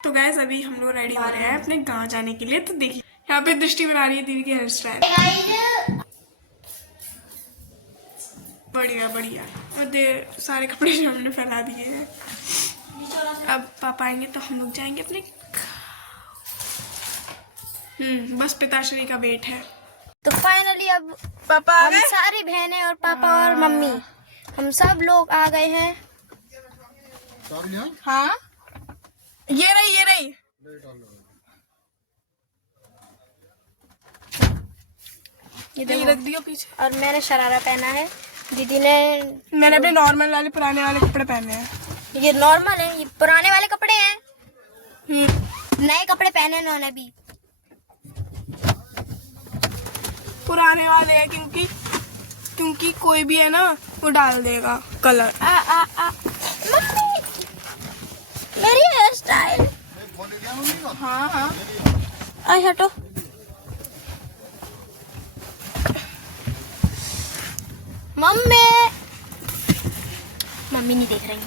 तो गाइस अभी हम लोग रेडी हो रहे हैं अपने गांव जाने के लिए। तो देखिए यहाँ पे दृष्टि बना रही है दीदी की हेयर स्टाइल। बढ़िया बढ़िया। और सारे कपड़े जो हमने फैला दिए हैं। अब पापा आएंगे तो हम लोग जाएंगे अपने बस पिताश्री का वेट है। तो फाइनली अब पापा आ गए? सारी बहनें और पापा और मम्मी हम सब लोग आ गए हैं। हाँ ये रही ये रख दियो पीछे। और मैंने शरारा पहना है, दीदी ने मैंने अपने नॉर्मल वाले पुराने वाले कपड़े पहने हैं। ये नॉर्मल है, ये पुराने वाले कपड़े हैं। नए कपड़े पहने इन्होंने भी पुराने वाले हैं क्योंकि कोई भी है ना वो डाल देगा कलर। मम्मी मेरी हेयर स्टाइल। हाँ आई हटो। मम्मी नहीं देख रही,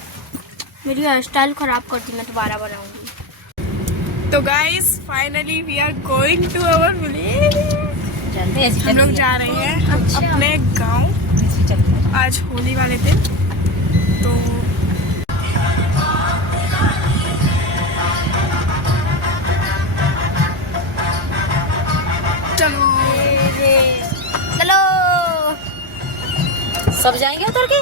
मेरी हेयर स्टाइल खराब करती, मैं दोबारा बनाऊंगी। तो guys finally we are going to our village. हम लोग जा रहे हैं अपने गांव आज होली वाले दिन। तो चलो चलो सब जाएंगे उतर के।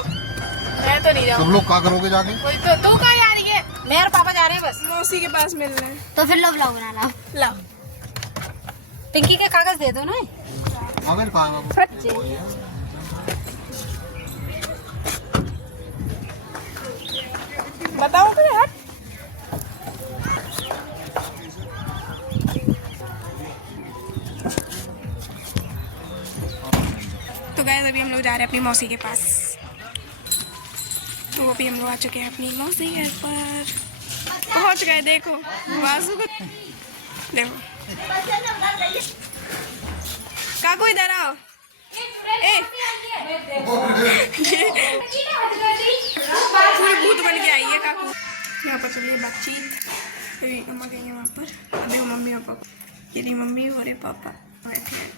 मैं तो नहीं जाऊँ। सब लोग क्या करोगे जाके? वही तो तू कहाँ जा रही है? मैं और पापा जा रहे हैं बस मौसी के पास मिलना है। तो फिर लो ब्लॉग बना लो। ला पिंकी के कागज दे दो ना। कागज कहाँ है बाबू? बताओ फिर हट। तो गाइस अभी हम लोग जा रहे हैं अपनी मौसी के पास। तो अभी हम लोग आ चुके हैं अपनी मौसी के घर पर, पहुंच गए। देखो बाजू को देखो। काकू इधर आओ। पूरी भूत बन के आई है काकू। यहाँ पर चलिए बातचीत। मेरी अम्मा गई है वहाँ पर। अभी मम्मी पापा, ये मम्मी और पापा बैठे हैं।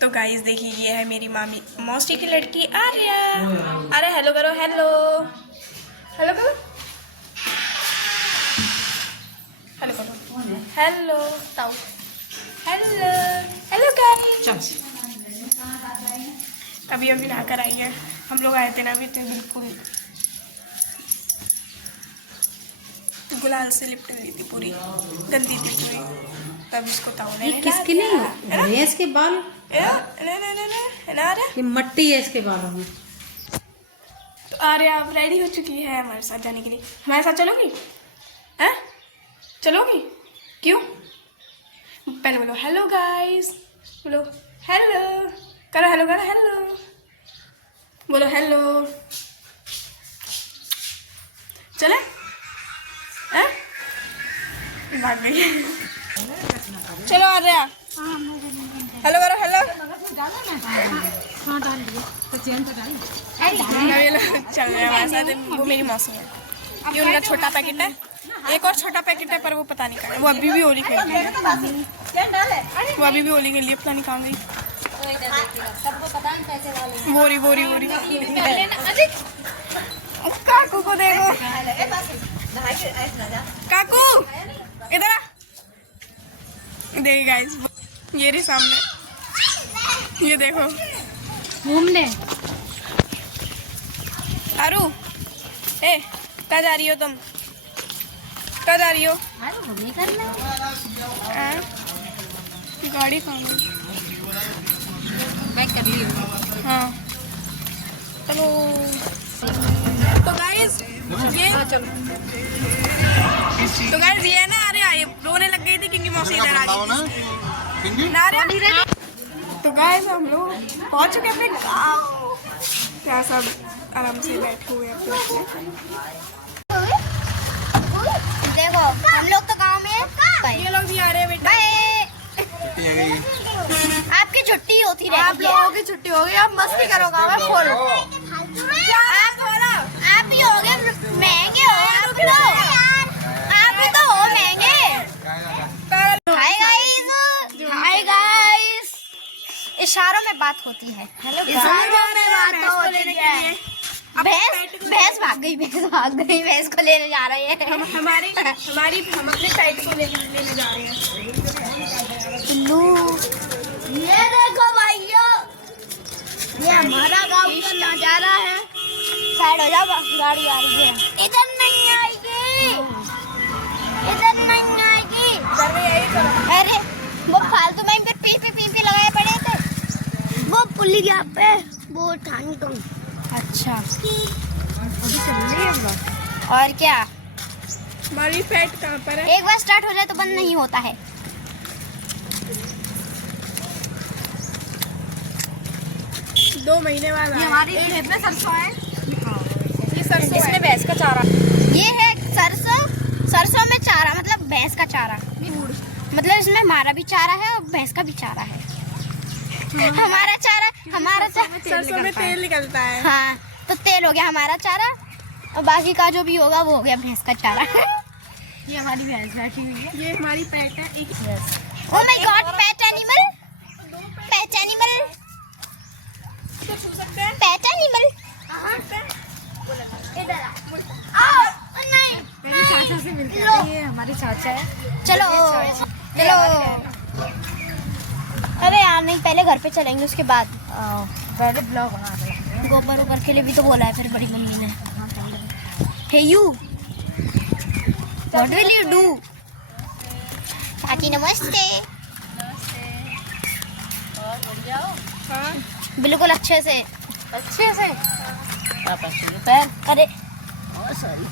तो गाइस देखिए ये है मेरी मामी मौसी की लड़की आर्या। अरे हेलो करो, हेलो हेलो करो, हेलो करो, हेलो ताऊ, हेलो हेलो गाइस। अभी नहाकर आई है। हम लोग आए थे ना अभी, तो बिल्कुल गुलाल से लिपट गई थी, पूरी गंदी थी पूरी। तब इसको ताऊ ने किसके नहीं है इसके बाल? ये मट्टी है इसके बालों में। तो अरे आप रेडी हो चुकी है हमारे साथ जाने के लिए? हमारे साथ चलोगी? हैं? चलोगी? क्यों? पहले बोलो हेलो गाइस, बोलो हेलो करो, हेलो करो, हेलो बोलो, हेलो। चले? हैं? भाग गई। चलो आ रहा। हेलो करो, हेलो। चल रहे हमारे साथ। वो मेरी मौसी है, ये उनका छोटा पैकेट है। एक और छोटा पैकेट है पर वो पता नहीं कहाँ है। वो अभी भी होली खेल रही है। वो अभी भी होली खेल रही है, पता नहीं कहाँ गई। बोरी बोरी बोरी। काकू को देखो, काकू इधर आ। देखिए गाइस ये रही सामने, ये देखो घूमने। आरू ए कहाँ जा रही हो तुम? कहाँ जा रही हो? गाड़ी कहाँ है? बैक कर लियो। हाँ चलो। तो गाइस ये है ना, अरे आए रोने लग गई थी क्योंकि मौसी इधर आ गई ना। तो गाइस हम लोग पहुंच चुके अपने गाँव। क्या सब आराम से बैठे हुए अपने। देखो हम लोग तो गांव में। ये लोग भी आ रहे हैं बेटा। आपकी छुट्टी होती रही। आप लोगों की छुट्टी हो गई, आप मस्ती करो गाँव में फुल। आप भी हो गए, मैं बात होती है। हेलो भैंस भैंस भाग गई, भैंस को लेने जा रहे हैं। हम अपने साइड को लेने जा रहे हैं। टुल्लू, ये देखो भाइयों, ये हमारा गांव का नजारा है। साइड हो जाओ, गाड़ी आ रही है। इधर नहीं आएगी, इधर नहीं आएगी। अरे वो फालतू में फिर पी लगाए पड़े थे। वो पुली गया पे वो ठानी तुम। अच्छा और क्या, हमारी फैट कहाँ पर है? एक बार स्टार्ट हो जाए तो बंद नहीं होता है। 2 महीने बाद हमारी खेत में सरसों है। ये सरसों है। भैंस का चारा, ये है सरसों में चारा, मतलब भैंस का चारा। मतलब इसमें हमारा भी चारा है और भैंस का भी चारा है। हमारा चारा सरसों में तेल निकलता है। हाँ, तो तेल हो गया हमारा चारा और बाकी का जो भी होगा वो हो गया भैंस का चारा। ये हमारी भैंस बैठी हुई है। ये हमारी पेट है। Oh my God, pet animal, pet animal, तो छू सकते हैं। Pet animal. मेरे चाचा से मिलते हैं, ये हमारे चाचा है। चलो चलो, अरे यार नहीं, पहले घर पे चलेंगे उसके बाद। पहले ब्लॉग बना गोबर ओबर के लिए भी तो बोला है फिर बड़ी मम्मी ने। Hey you, what will you do? चाची नमस्ते। हाँ, बिल्कुल अच्छे से। पैर अरे सॉरी।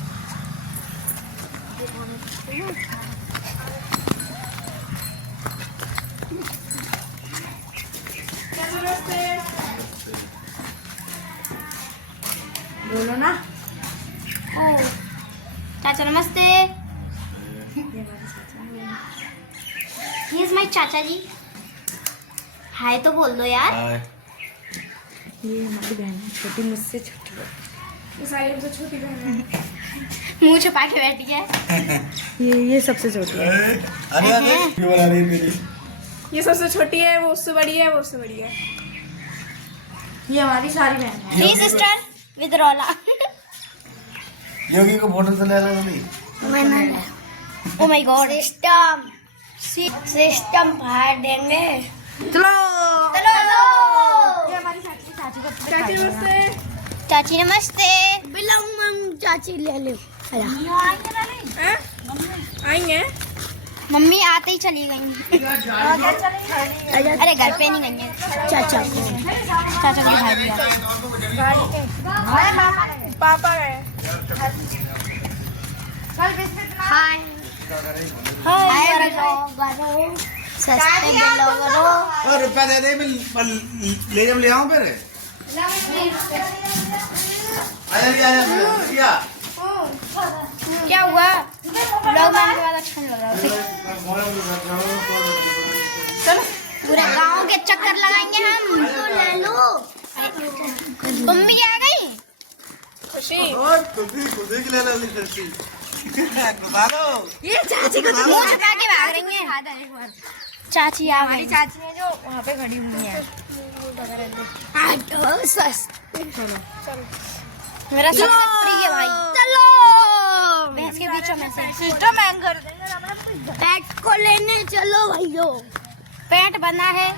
बोलो ना। ओ चाचा नमस्ते। ही इज माय चाचा जी। हाय तो बोल दो यार। ये हमारी बहन है, छोटी, मुझसे छोटी है। ये सारी हमसे छोटी बहन है। मुंह छुपा के बैठी है। ये सबसे छोटी है। अरे अरे क्यों बना रही है मेरी? ये सबसे छोटी है, वो उससे बड़ी है, वो उससे बड़ी है। ये हमारी सारी बहन है। थ्री सिस्टर विद रोला। योगी को फोटो तो ले लो नहीं। ओ माय गॉड, सिस्टम फाड़ देंगे। चलो चलो ये हमारी चाची को चाची नमस्ते। चाची नमस्ते। बिलम चाची ले लो। हैं? आएंगे? मम्मी आते ही चली गई। अरे घर पे नहीं गई है, चाचा को घर दिया। पापा गए। हाय हाय सस्ते ब्लॉगरों। और रुपया दे दे, मैं ले जब ले आऊं फिर। आया क्या हुआ? ब्लॉग बनाने के बाद अच्छा नहीं लग रहा। चलो पूरे गांव के चक्कर लगाएंगे हम। तो ले लो। मम्मी आ गई। खुशी। और खुशी के ले लो खुशी। ये चाची को तो मुंह छुपा के भाग रही है। चाची आ गई। चाची है जो वहाँ पे खड़ी हुई है। मेरा सबसे प्रिय भाई। चलो भैंस के बीचों में से सिस्टम हैंग कर देंगे। पेट को लेने चलो भाइयों। पेट बना है।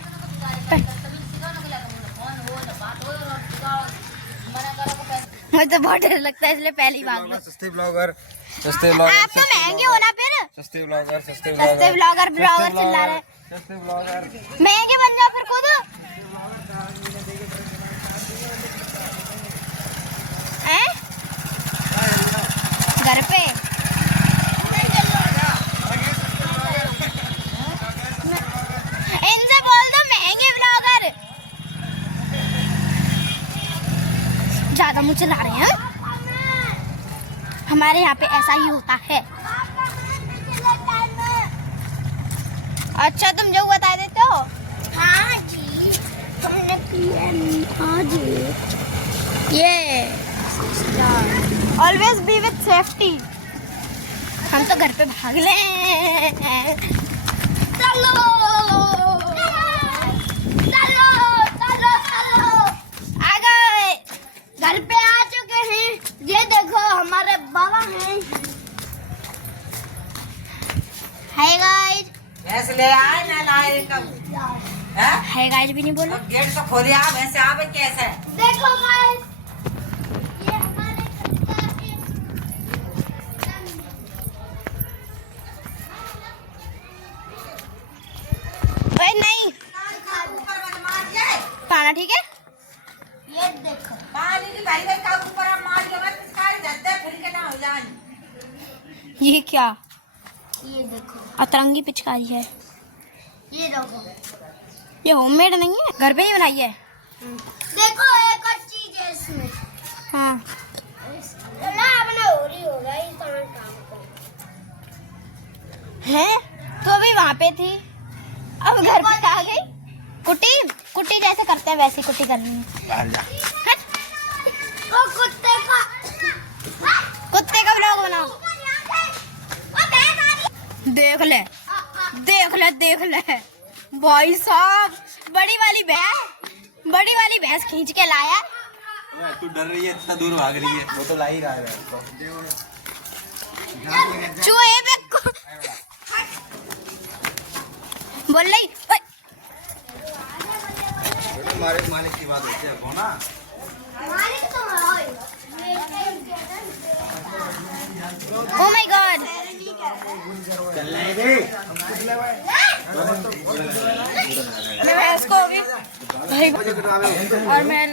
मुझे तो बहुत डर लगता है, इसलिए पहली बार। सस्ते ब्लॉगर आप तो महंगे हो ना फिर। सस्ते ब्लॉगर सस्ते ब्लॉगर चिल्ला रहे। सस्ते ब्लॉगर महंगे बन जाओ फिर खुद। हैं? घर पे इनसे बोल दो महंगे ब्लॉगर। ज्यादा मुँह चला रहे हैं। हमारे यहाँ पे ऐसा ही होता है। अच्छा तुम जो बता देते हो। हाँ जी हमने किया। हाँ जी ये ऑलवेज बी विथ सेफ्टी। हम तो घर पे भाग ले। चलो चलो चलो ले आए ना लाए कब है गाइस भी नहीं बोलो। गेट तो खोले आ वैसे आ भाई कैसे देखो गाइस ये हमारे कच्चा के ओए नहीं ऊपर मत मार दे खाना ठीक है। ये देखो पानी की भाई भाई का ऊपर आप मार के मत खाए जाते फिर के ना हो जाए ये क्या, ये देखो अतरंगी पिचकारी है। ये देखो ये होममेड नहीं है, घर पे ही बनाई है। देखो एक और चीज है इसमें। हाँ ना अपना हो रही होगा ये काम है। तो अभी वहाँ पे थी अब घर पे आ गई। कुट्टी कुट्टी जैसे करते हैं वैसे कुट्टी करनी है। कुत्ते का ब्लॉग बनाओ। देख ले देख ले देख ले भाई साहब, बड़ी वाली भैंस खींच के लाया। तू डर रही है, इतना दूर भाग रही है। वो तो ला ही रहा है उसको। चूहे में बोल रही ओए, हमारे मालिक की बात होती है ना। ओ माय गॉड चलने दे। मैं भैंस को होगी और मैं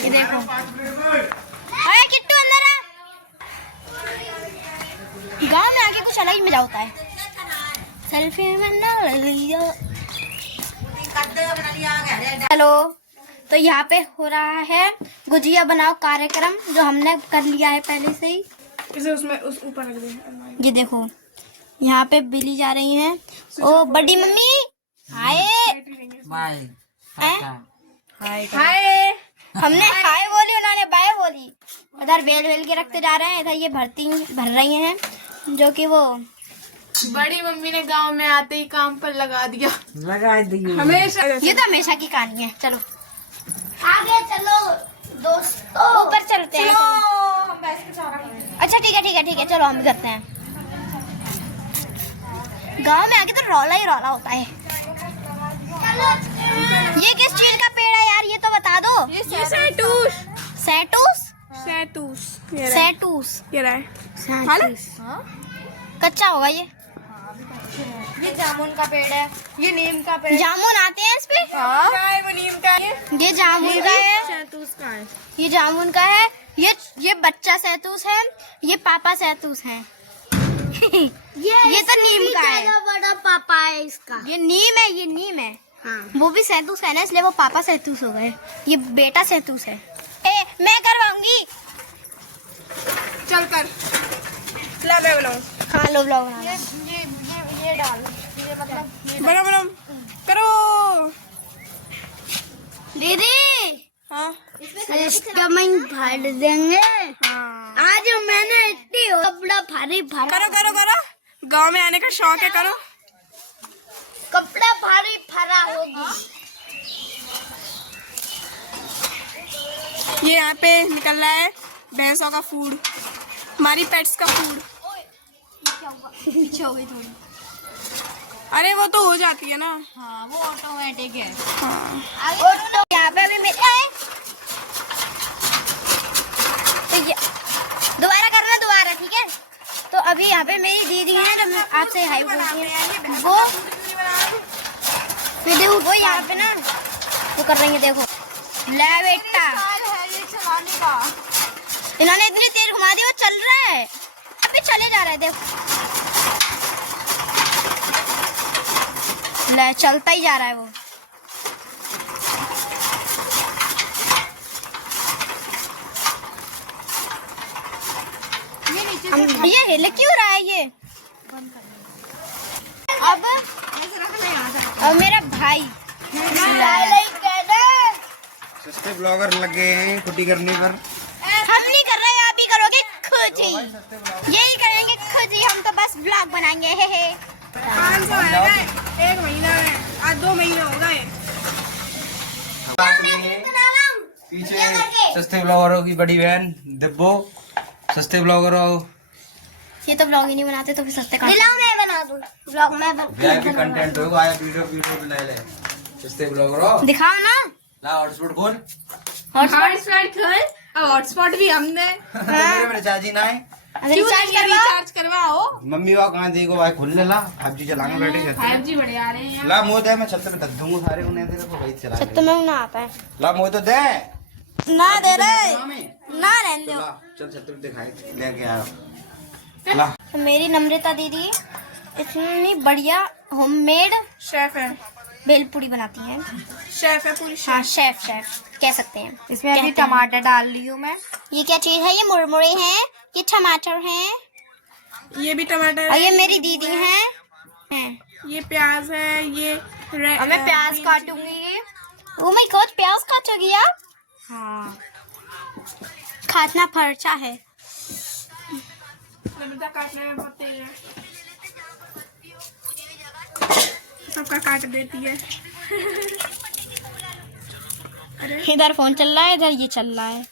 ये देखो। अरे किट्टू अंदर आ। गांव में आके कुछ अलग ही मजा होता है। सेल्फी में ना लियो। हेलो, तो यहाँ पे हो रहा है गुजिया बनाओ कार्यक्रम जो हमने कर लिया है पहले से ही। इसे उसमें उस ऊपर रख दे। ये देखो यहाँ पे बिली जा रही है। ओ बड़ी मम्मी हाय। हाय हमने हाय बोली, उन्होंने बाय बोली। उधर बेल बेल के रखते जा रहे हैं, इधर ये भर रही हैं जो कि वो बड़ी मम्मी ने गांव में आते ही काम पर लगा दिया। हमेशा ये तो हमेशा की कहानी है। चलो आगे चलो दोस्तों, ऊपर चलते हैं। अच्छा ठीक है चलो हम भी करते हैं। गांव में आके तो रौला ही रौला होता है। ये किस चीज का पेड़ है यार, ये तो बता दो। ये सैटूस सैटूस सैटूस सैटूस ये रहा है। कच्चा होगा ये जामुन का पेड़ है, ये नीम का पेड़। जामुन आते हैं इस पे। हाँ वो नीम का है, ये जामुन का है, सैतूस का है। ये जामुन का है। ये बच्चा सैतूस है, ये पापा सैतूस है। ये तो नीम का है। बड़ा पापा है इसका। ये नीम है। हाँ। वो भी सैतूस है ना, इसलिए वो पापा सैतूस हो गए। ये बेटा सैतूस है। ए मैं करवाऊंगी। चल कर ला मैं बनाऊं। हाँ लो ब्लॉग बना। ये डाल, ये मतलब बना करो दीदी। हाँ इसका मैं भर देंगे। हाँ आज मैंने इतनी कपड़ा भारी भरा। करो गांव में आने का शौक है, करो। कपड़ा भारी भरा होगी। ये यहाँ पे निकल रहा है भैंसों का फूड, हमारी पेट्स का फूड। पीछे हो गई थोड़ी। अरे वो तो हो जाती है ना। हाँ वो ऑटोमेटिक है। हाँ यहाँ पे अभी मेरे आए तो ये दोबारा करना, दोबारा ठीक है। तो अभी यहाँ पे मेरी दीदी है जो मैं आपसे हाई बोलती है, वो यहाँ पे ना वो कर रही है। देखो ले बेटा, इन्होंने इतनी तेज घुमा दी, वो चल रहा है अभी, चले जा रहा है। देखो ले चलता ही जा रहा है वो। ये हिल क्यों रहा है ये? अब मेरा भाई सस्ते ब्लॉगर लग गए हैं कुट्टी करने पर। हम नहीं कर रहे, आप ही करोगे खुद ही। यही करेंगे खुद ही, हम तो बस ब्लॉग बनाएंगे। हे 500 आ गए, 1 महीना में, आज 2 महीने हो गए। पीछे सस्ते ब्लॉगरों की बड़ी बहन दिब्बो, सस्ते ब्लॉगरों ये तो ब्लॉग ही नहीं बनाते तो फिर सस्ते का मैं बना दूं ब्लॉग में वीआईपी कंटेंट होगा आया वीडियो बना ले सस्ते ब्लॉग रो दिखाओ ना ला हॉटस्पॉट खोल हॉटस्पॉट खोल। अब हॉटस्पॉट भी हमने मेरे चाची ना है रिचार्ज करवाओ। मम्मी वो कहाँ देखो भाई खुल ले ला 5G चलाएंगे बैठे छत 5G बड़े आ रहे हैं। पे ला मोह दे मैं छत पे धक दूंगा सारे उन्हें तेरे को भाई चला छत में ना आता है ला मोह तो दे ना दे रहे ला मैं ना रहने दो ला चल छत पे दिखाई लेके आया ला तो मेरी नम्रता दीदी इतनी बढ़िया होममेड शेफ है, भेलपूरी बनाती हैं। शेफ है पूरी हाँ शेफ कह सकते हैं। इसमें अभी टमाटर डाल रही हूँ मैं। ये क्या चीज है? ये मुरमुरे हैं, ये टमाटर हैं, ये भी टमाटर और है, ये मेरी दीदी हैं। ये प्याज है, ये और मैं प्याज काटूंगी। ओ माय गॉड प्याज काटोगी आप? हाँ काटना फर्चा है। नमिता काटने में बहुत तेज है, सबका काट देती है। अरे इधर फोन चल रहा है, इधर ये चल रहा है।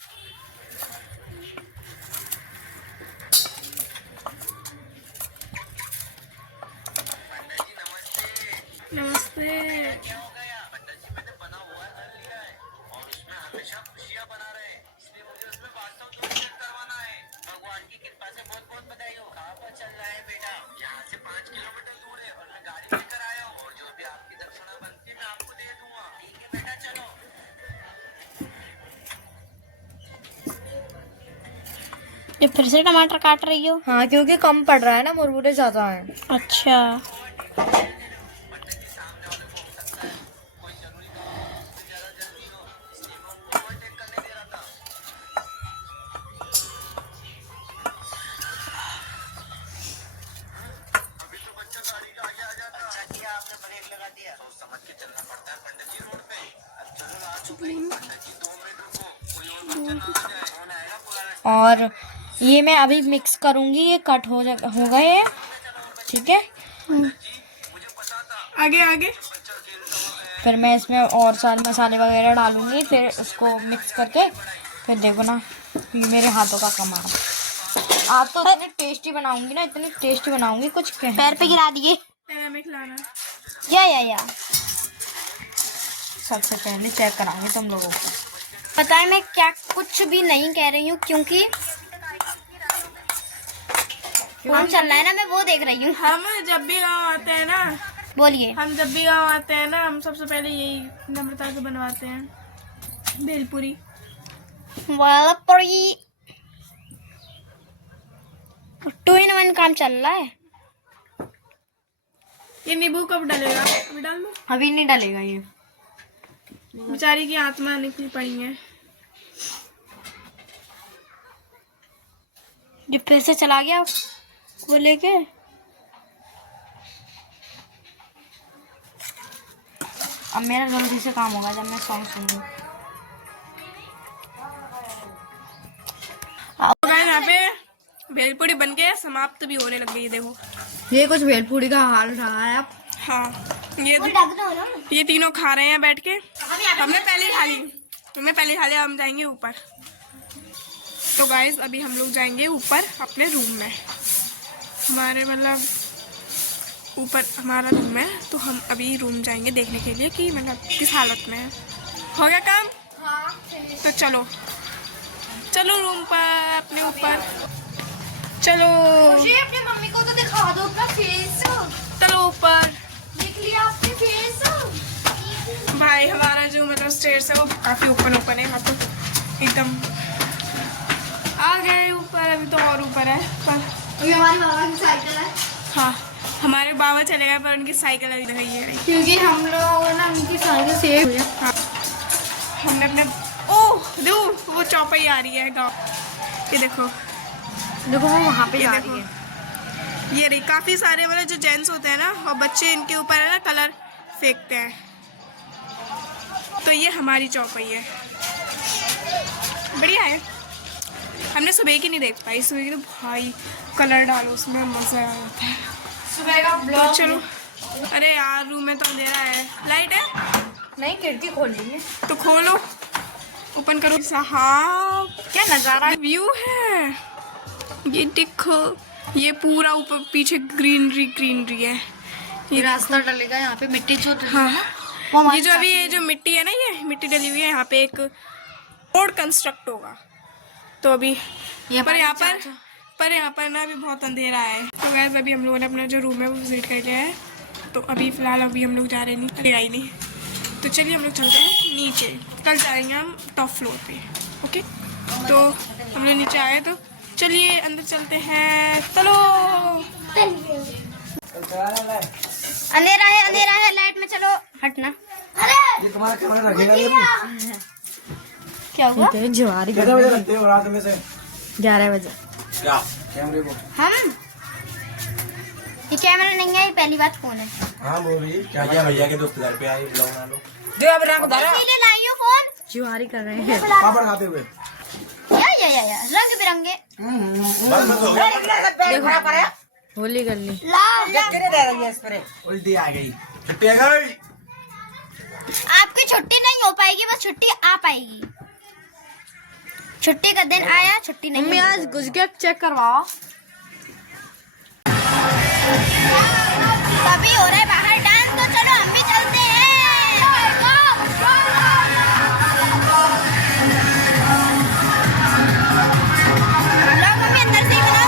नमस्ते। ये फिर से टमाटर काट रही हो? हाँ क्योंकि कम पड़ रहा है ना, मुरमुरे ज्यादा है। अच्छा और ये मैं अभी मिक्स करूंगी, ये कट हो गए, ठीक है। आगे आगे फिर मैं इसमें और सारे मसाले वगैरह डालूंगी, फिर उसको मिक्स करके फिर देखो ना, ये मेरे हाथों का कमाल। आप तो इतनी टेस्टी बनाऊंगी ना, इतनी टेस्टी बनाऊंगी कुछ कह। पैर पे गिरा दिए। तेरा में खिलाना। या सबसे पहले चेक कराऊंगी तुम लोगों को। पता है मैं क्या कुछ भी नहीं कह रही हूँ, क्योंकि फोन चल रहा है ना, मैं वो देख रही हूँ। हम जब भी गाँव आते हैं ना, बोलिए। हम जब भी गाँव आते हैं ना, हम सबसे पहले यही नम्रता से बनवाते हैं भेलपूरी। भेलपूरी 2 in 1 काम चल रहा है। ये नींबू कब डालेगा? अभी डाल दो। अभी नहीं डलेगा ये। बेचारी की आत्मा निकली पड़ी है। जो फिर से चला गया वो लेके। अब मेरा जल्दी से काम होगा जब मैं सॉन्ग सुनूंगी। तो गाइस यहाँ पे भेलपूरी बन के समाप्त भी होने लग गई है, देखो। ये कुछ भेलपूरी का हाल रहा है अब। हाँ ये तीनों खा रहे हैं बैठ के। हमने पहले खा लिया, हम जाएंगे ऊपर। तो गाइस अभी हम लोग जाएंगे ऊपर अपने रूम में। हमारे मतलब ऊपर हमारा रूम है, तो हम अभी रूम जाएंगे देखने के लिए कि मतलब किस हालत में है। हो गया काम? तो चलो रूम पर अपने ऊपर चलो। अपनी मम्मी को तो दिखा दो अपना फेस। चलो ऊपर। देख लिया आपने फेस? भाई हमारा जो मतलब स्टेयर्स है वो काफी ऊपर है, यहाँ तो एकदम आ गए ऊपर। अभी तो और ऊपर है पर ये हमारी बाबा की साइकिल है, हाँ हमारे बाबा चले गए पर उनकी साइकिल अभी रही है। क्योंकि हम लोग ना उनकी साइकिल सेव हुई है। हाँ हमने अपने देखो वो चौपाई आ रही है गाँव। ये देखो देखो वो वहाँ पे ये जा देखो, रही है। ये रही। काफी सारे मतलब जो जेंट्स होते हैं ना और बच्चे इनके ऊपर है ना कलर फेंकते हैं। तो ये हमारी चौपाई है, बढ़िया है। हमने सुबह की नहीं देख पाई, सुबह की तो भाई कलर डालो उसमें मजा आता है। सुबह का तो चलो। अरे यार रूम में तो अंधेरा है, लाइट है नहीं, खिड़की खोल ली तो खोलो, ओपन करो। साहब क्या नजारा व्यू है ये देखो। ये पूरा ऊपर पीछे ग्रीनरी है। ये रास्ता डलेगा यहाँ पे मिट्टी जो हाँ, ये जो अभी ये जो मिट्टी है ना, ये मिट्टी डली हुई है, यहाँ पे एक रोड कंस्ट्रक्ट होगा। तो अभी पर यहाँ पर ना अभी बहुत अंधेरा है। तो गाइस अभी हम लोगों ने अपना जो रूम है वो विजिट कर लिया है। तो अभी फिलहाल हम लोग जा रहे नहीं। तो चलिए हम लोग चलते हैं नीचे। कल जाएंगे हम टॉप फ्लोर पे। ओके, तो हम लोग नीचे आए, तो चलिए अंदर चलते हैं। चलो। अंधेरा है, लाइट में चलो। हटना। अरे ये तुम्हारा कैमरा रखेगा नहीं? क्या हुआ? जुआरी कितने बजे रखते हो रात में से? 11 बजे। क्या कैमरे को? हम ये कैमरा नहीं है, ये पहली बात फोन है। हाँ बोली क्या भैया के दोस्त घर पे आए, ब्लॉग बना लो। इसीलिए लाई हो फोन। जुआरी कर रहे हैं। पापड़ खाते हुए या रंग बिरंगे। होली कर ली। उल्टी आ गई, छुट्टी आ गई। आपकी छुट्टी नहीं हो पाएगी, बस छुट्टी आ पाएगी। छुट्टी का दिन आया, छुट्टी नहीं। मम्मी आज घुस गया, चेक करवाओ। तभी हो रहा है बाहर डांस, तो चलो हम भी चलते हैं। लो मम्मी अंदर से ही बनाओ।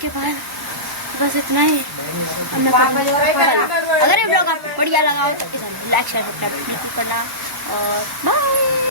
के बाद बस इतना ही। अगर ये ब्लॉग आपको बढ़िया लगा हो तो लाइक शेयर सब्सक्राइब करना और बाय।